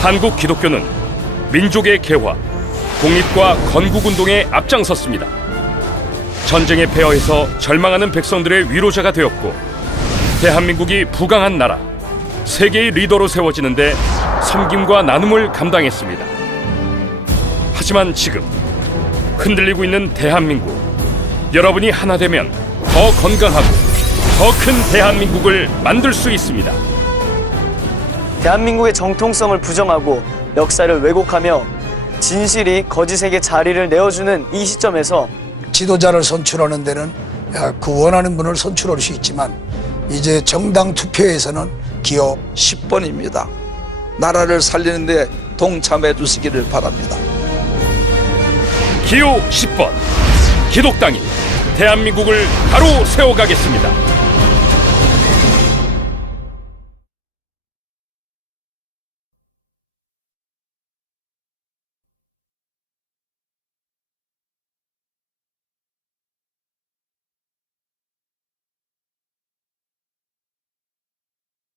한국 기독교는 민족의 개화, 독립과 건국운동에 앞장섰습니다. 전쟁에 패하해서 절망하는 백성들의 위로자가 되었고 대한민국이 부강한 나라, 세계의 리더로 세워지는데 섬김과 나눔을 감당했습니다. 하지만 지금 흔들리고 있는 대한민국, 여러분이 하나 되면 더 건강하고 더 큰 대한민국을 만들 수 있습니다. 대한민국의 정통성을 부정하고 역사를 왜곡하며 진실이 거짓에게 자리를 내어주는 이 시점에서 지도자를 선출하는 데는 야, 그 원하는 분을 선출할 수 있지만 이제 정당 투표에서는 기호 10번입니다. 나라를 살리는데 동참해 주시기를 바랍니다. 기호 10번 기독당이 대한민국을 바로 세워가겠습니다.